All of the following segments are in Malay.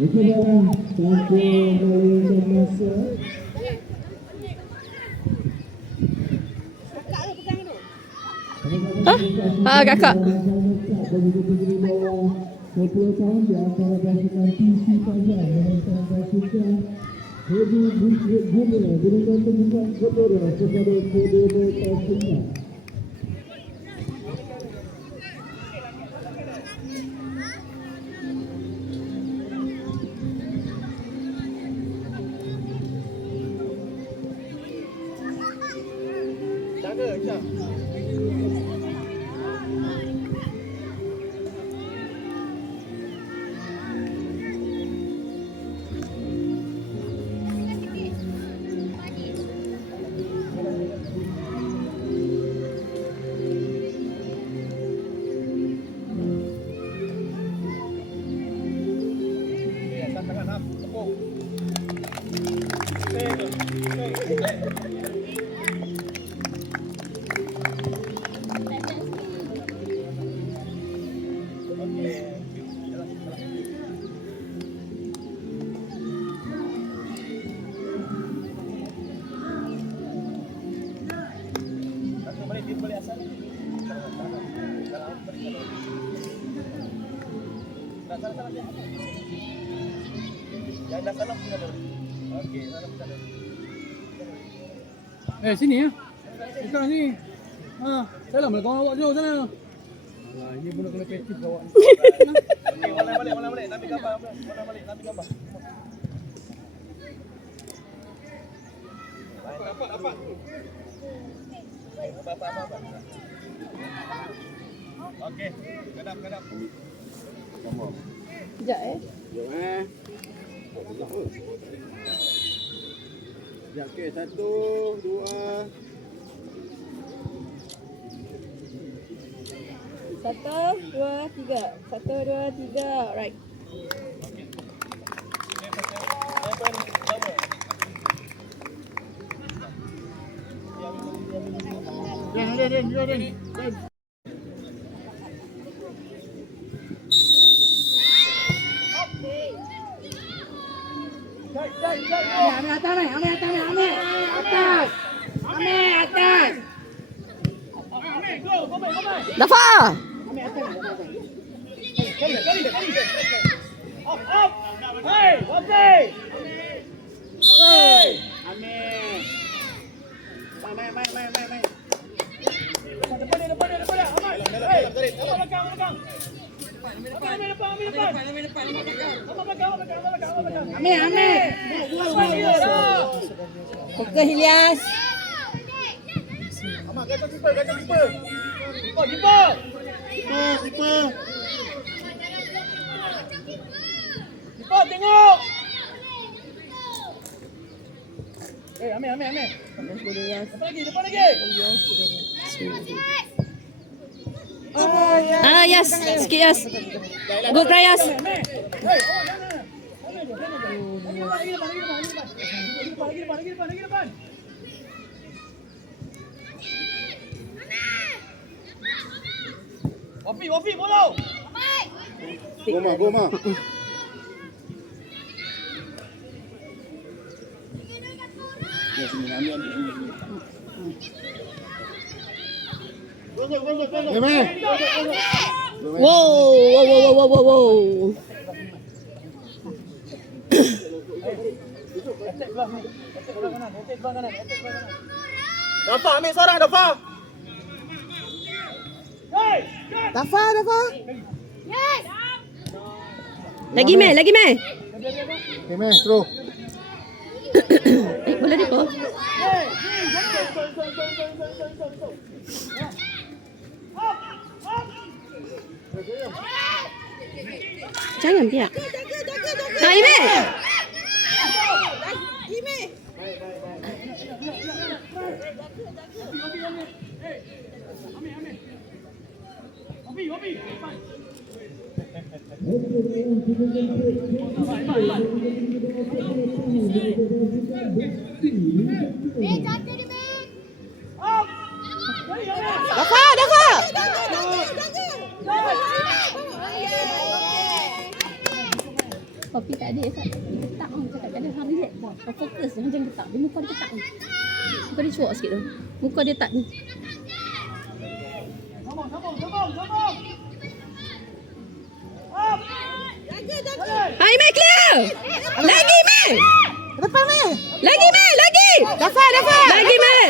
Sekarang tanpa melewatkan masa. Kakak. 10 tahun di antara pasukan PC Fajar menentang pasukan Heavy Brigade Junior dengan pembukaan kepada PDB pasukan. Sini ya. Sekarang sini. Salam lah kawan awak jauh sana. Alah, ini pun nak kena festif awak ni. Okey, wala balik. Ambil gambar. Wala balik, ambil gambar. Dapat. Apa. Okey, kadap. Sekejap Ya, okey. 1, 2. 1, 2, 3. 1, 2, 3. Right. Din. Ambil atas. Dafa. Fokus Ilyas. Gacau keeper. Keeper. Keeper tengok. Amir. Depan lagi. Yes. Sikit Yas. Good try Yas. Lagi depan. Wafi, bola. Goma. Ya, sini ambil. Wow. Dafa, ambil seorang Dafa. Dafa. Yes. Lagi meh. Okay, throw. Bola dia kok. Jangan biar. Nah, Ime. Dafa. Kopi tak ada. Dia ketak ni. Cakap tak ada. Hang relax. Kau fokus. Hang jangan ketak. Dia muka dia ketak ni. Muka dia cuak sikit tu. Muka dia tak ni. Hai, Mai clear. Lagi, Mai. Depan ni. Lagi, Mai. Lagi. Dafa. Lagi, Mai.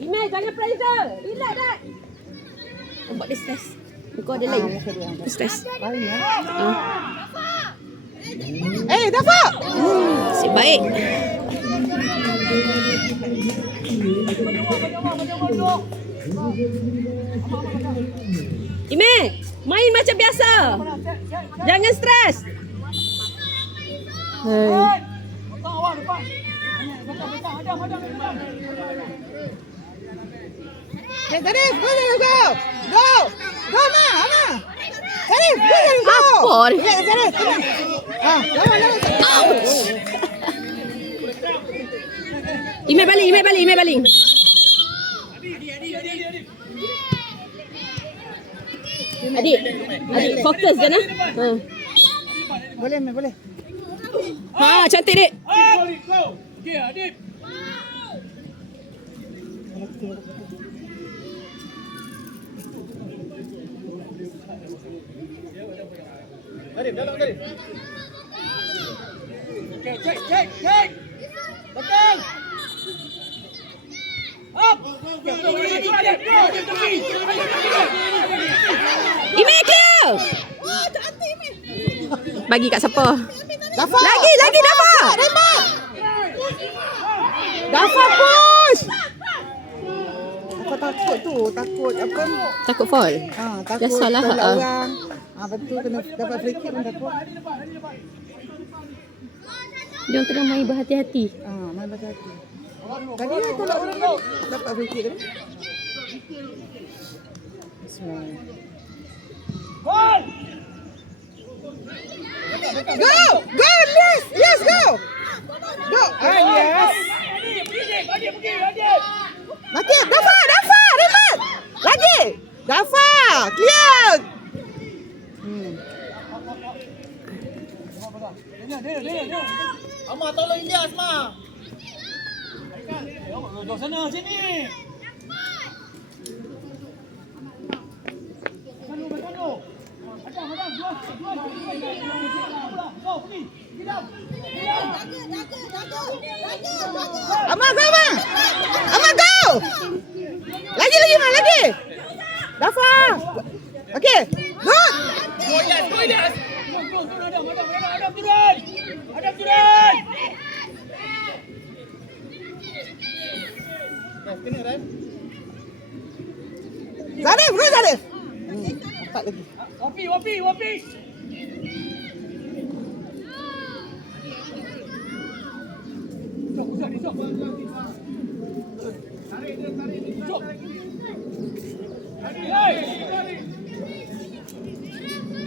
Imel, jangan pressure. Relax dah. Nampak dia stress. Muka dia lain. Dia stress. Baik ya. Ah. Dafa. Si baik. Imel, main macam biasa. Jangan stres. Hai. Zarif, go. Go, Ma. Zarif, go. Apa ni? Ya, Zarif. Lawan. Ouch. Imel balik. Adik, fokus je nah. Boleh. Ha, cantik dik. Okey, Adib. Adib, dalam Adib. Okey, cek. Betul. Up. Imel clear. Bagi kat siapa? Dafa. Lagi Dafa. Dafa push. Aku takut apa? Takut fall. Takut Biasalah, tolak ha. orang. Betul kena dapat free kick pun takut. Dia tengah main berhati-hati. Main berhati. Tadi lah tolak orang kan dapat free kick tu. Bismillah. Gol. Go! Yes, go! Go! Yes! Adib. Mati, Dafa! Remat! Lagi! Dafa! Clear! Dia. Amma tolong Ilyas, Ma. Duduk sana, sini. Kanu. Hadang. Dua. Go, pergi. Hidap. Amma, go! Lagi, Ma, lagi! Dafa! Okay, good! Go, Ilyas. Go, Hadang turun. Kena, Ran. Zarif! Empat lagi. Wapi. Sok.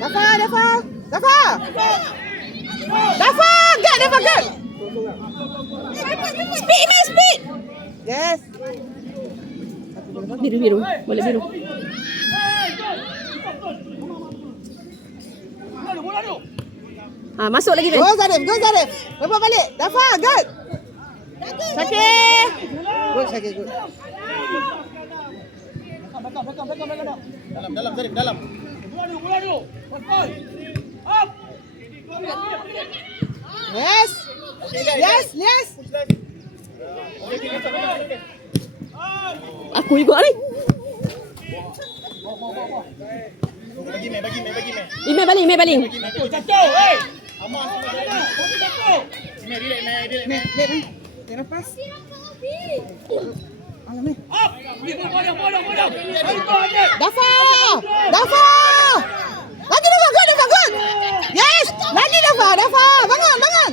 Dafa, good! Speed. Yes. Biru. Boleh biru. Bola tu. Masuk lagi Ren. Go Zarif. Lepas balik. Dafa, good! Syakir! Good, Syakir, good. Belakang. Dalam, Zarif, dalam. Bola tu. Betul. Up. Yes! Aku ikut ni. Bagi me. Imel baling. Jatuh, hey. Amma jatuh. Me, relax me. Dia lepas. Alam ni. Up. Bola. Dafa! Lagi Dafa, good! Yes! Lagi Dafa! Bangun!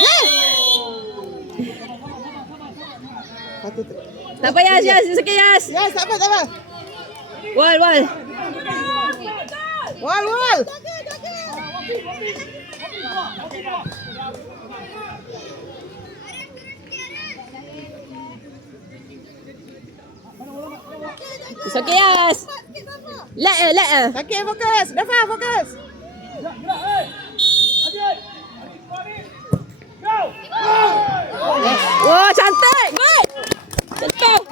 Yes! Tak payah Yas, sikit Yas. Yes, tak apa. Wall. Wall! It's okay, Yas. Let her. Sakit fokus. Dafa fokus. Wah, cantik. Good. Cantik.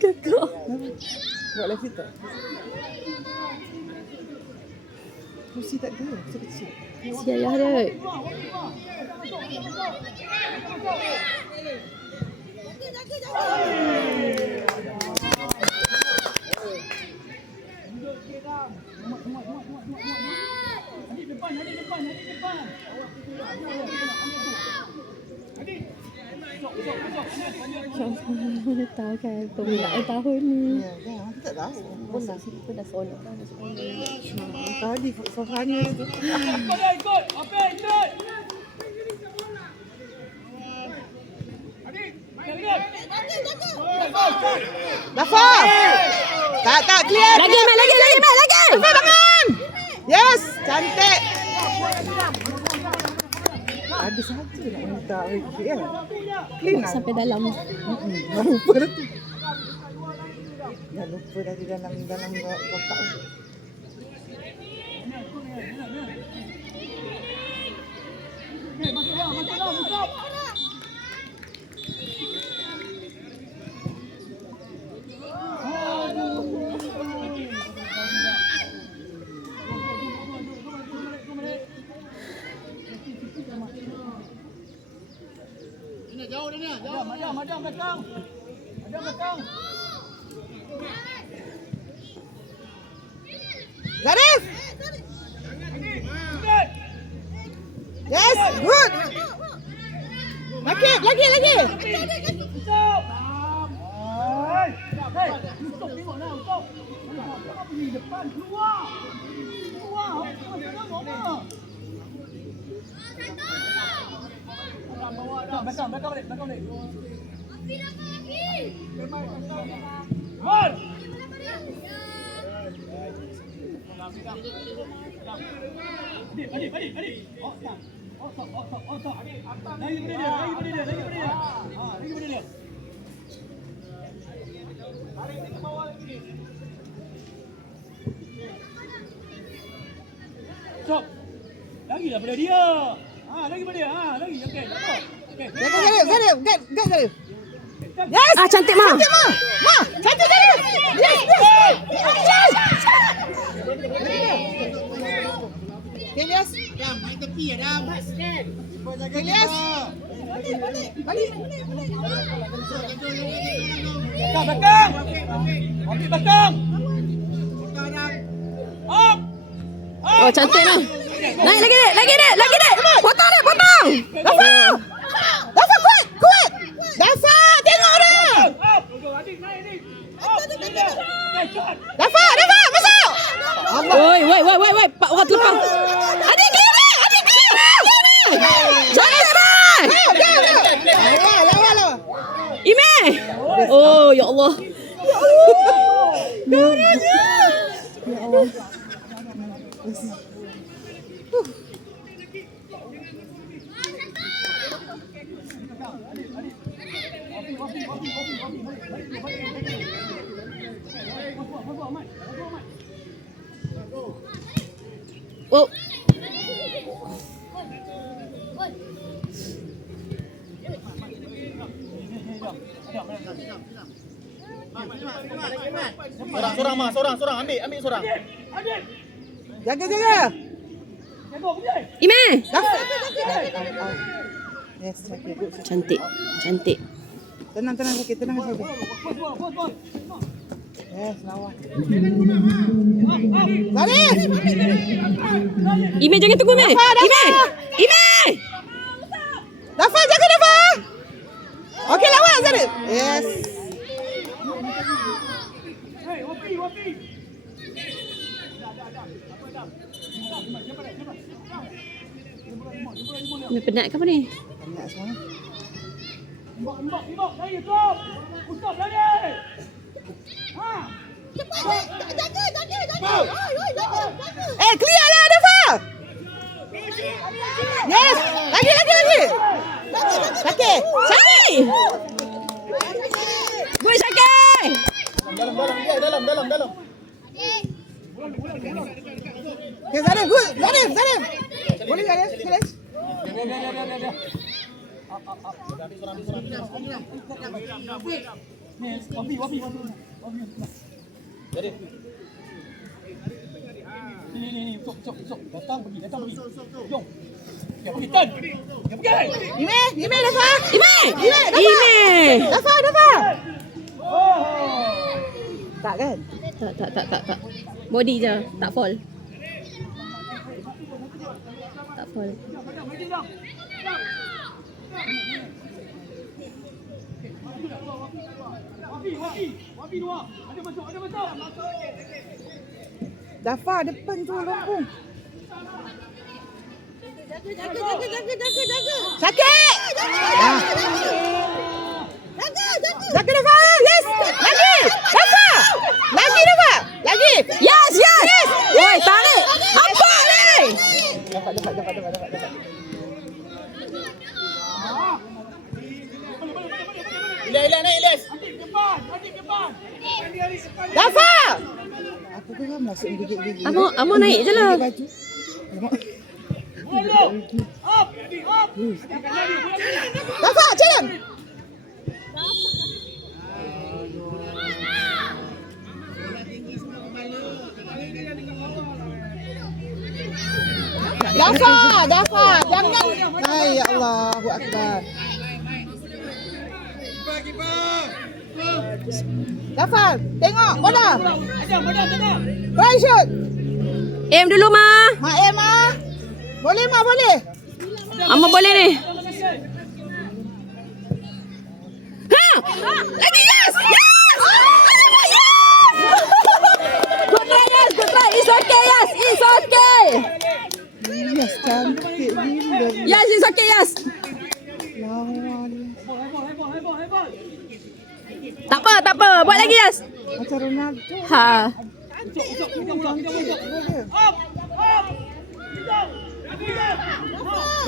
Kakak. Buat lagi tak? Kursi tak ada. Kursi kecil. Si ayah dia. Mana tahu kan pembukaan tahun ni. Ya, aku tak tahu. Masa kita dah sonok dah. Tadi Farhani tu. Dafa. Tak clear. Lagi, Mat, lagi. Dafa tangan. Yes, cantik. Ada saja nak minta lagi kan. Clean lah. Sampai dalam. Dah lupa dah tu. Dah lupa dah di dalam kotak tu. Madam belakang. Zarif. Yes, good. Lagi. Stop. Hei, stop tengoklah, stop. Apa pergi depan keluar. Belakang balik. Mar. Adik. Oh, stop. Lagi pada dia. Tarik dia ke bawah lagi. Stop. Lagi pada dia. Lagi pada dia. Lagi. Okey, dapat. Okey. Zarif. Yes. Cantik, Ma. Cantik Zarif. Yes. Elias. Dah, main tepi ya, dah. Elias. Balik. Belakang. Okey, belakang. Up. Oh, cantik, Ma. Naik lagi, Dek. Potong. Dafa kuat. Dafa, tengok orang. Up. Adik naik ni. Dafa, masuk. Woi. Pak orang terlepas. Adik kiri. Cantik, Ma. Lawa. Ime. Oh, ya Allah. Ya Allah. Oh. Sorang. Ambil sorang. Jaga. Ime. Dafa. Yes, sakit. Cantik. Tenang sakit. Yes, lawa. Zarif. Ime jangan tunggu, Ime. Ime. Dafa, jaga Dafa. Okey, lawa Zarif. Yes. Wapi. Ime penat ke apa ni? Banyak semua. Mbak, saya stop. Stop lagi. Clear lah Dafa. Yes. Lagi. Syakir. Syakir! Good Syakir! Dalam. Okay, Zarif, good. Zarif. Boleh Zarif? Silas. Dia. Ni, wapi. Jadi. Ni, sok. Datang pergi. Jom. Ya, pergi turn. Ya, pergi. Ime, Dafa. Ime! Dafa. Tak kan? Tak. Body je, tak fall. Tak fall. Wapi dua. Ada masuk. Dafa depan tu lompong. Jaga. Syakir. Jaga Dafa. Yes. Lagi. Dafa. Lagi. Yes! Oi, tarik! Apa ni? Dapat. Ilyas naik. Dafa. Aku geram lah asyik gigit-gigit. Amo naik je lah. Baju. Dafa, jalan. Dafa, jangan. Ay, ya Allahu Akbar. Dafa, tengok bola. Try shoot. Aim dulu, Ma. Mak Ma. Boleh, Ma, boleh. Amo boleh ni. Ha! Lagi yes! Good try. It's okay, Yes, cantik gila. Yes, it's okay, yes. Lawan. Tak apa. Buat lagi, yes. Macam Ronaldo. Ha.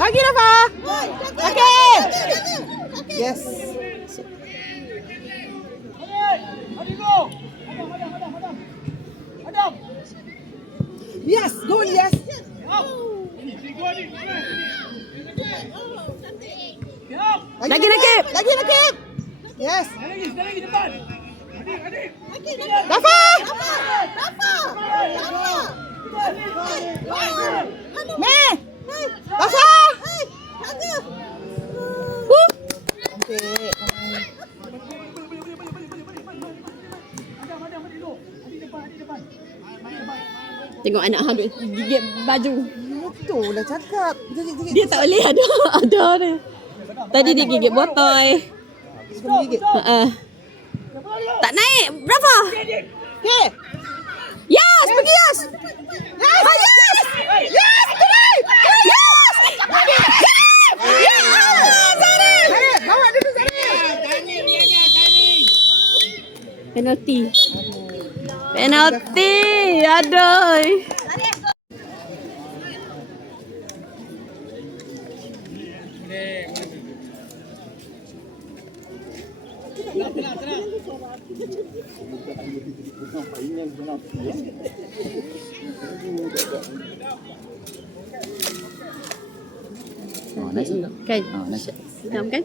Lagi Dafa. Okey. Yes. Yes, goal yes. Lagi nakip. Yes. Lagi depan. Dafa. Dafa. Okey. Tengok anak habis gigit baju. Betul lah cakap. Dia tak boleh ada ni. Tadi dia gigit botol. Gigit. Tak naik. Berapa? Okey. Yes, pergi yes. Yes. Yes, try. Yes. Zarif, bawa dulu Zarif. Penalti. Aduh. Kan? Senang kan?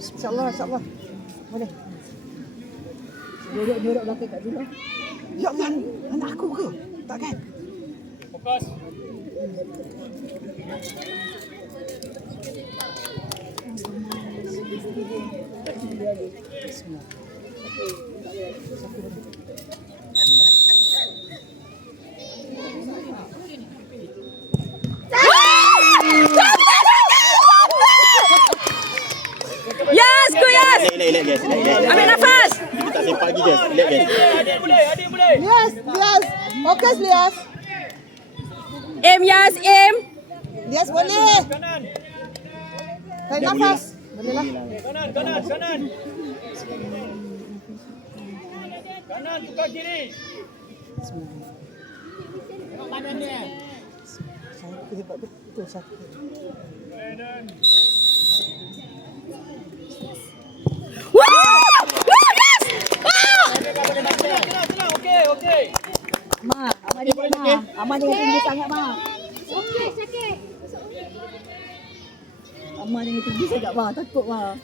InsyaAllah. Boleh. Duduk belakang kat dulu. Ya Allah, anak aku ke? Tak kan? Fokus. Yes, go yes. Relax guys. Ambil nafas. Kita tak sempat lagi guys. Relax guys. Adik boleh. Yes. Fokus Lias. Aim yes, aim. Lias boleh. Kanan. Tarik nafas. Boleh lah. Kanan. Kanan tukar kiri. Sakit hebat betul sakit. Ma, aman dia ma. Aman dia tinggi sangat ma. Okey, sakit. Aman dia tinggi sangat ma. Takut ma.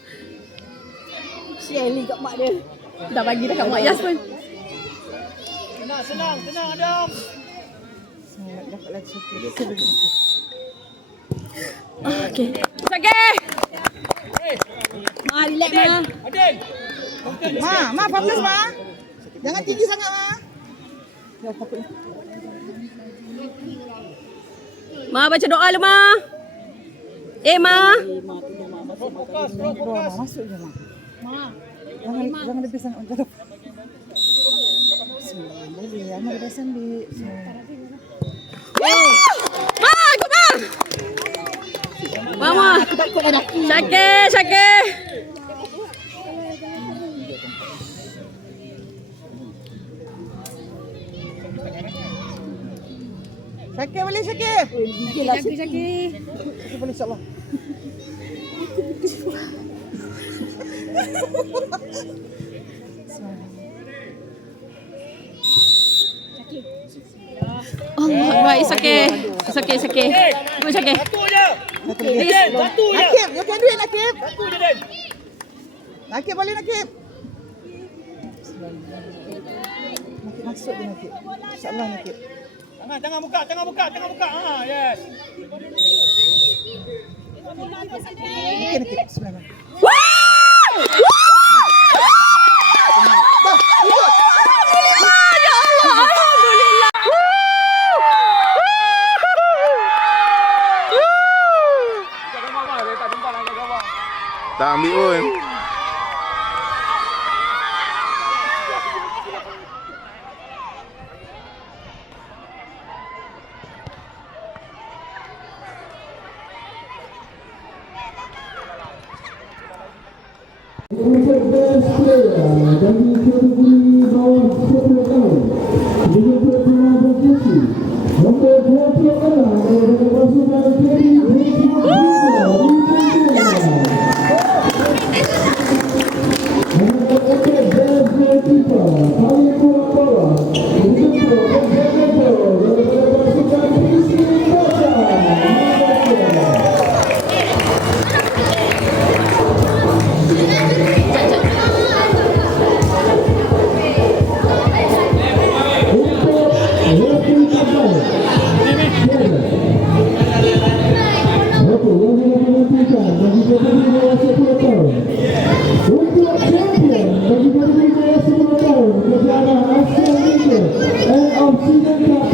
Shelly kat mak dia. Dah bagi dah kat mak Yas pun. Senang Adam. Sangat dapat lagi sakit. Okey. Sakit. Ma, relax ma. Adin. Ma fokus ma. Jangan tinggi sangat ma. Ya takut. Ma baca doa lu ma. Ma. Fokus. Doa ma masuk je ma. Jangan lebih sangat untuk. Boleh, Amal dah sambil. Ma, aku ma. Mama. Sakit. Sakit boleh sakit. Sakit. Sakit boleh insyaAllah. Allah Akbar, it's okay. It's okay. Go sakit. Satu je. Please. Satu je. Nakib, you can do it Nakib. Satu je Den. Nakib boleh Nakib. Nakib masuk je Nakib. InsyaAllah Nakib. Jangan buka. Ha, yes. Okey Nakib. Bismillah. Tak ambil pun. Untuk best player bagi kategori bawah 10 tahun dengan pertama berjesi nombor 26 dari pasukan Kelly Untuk champion bagi kategori bawah 10 tahun kejuaraan Asia Malaysia and of Season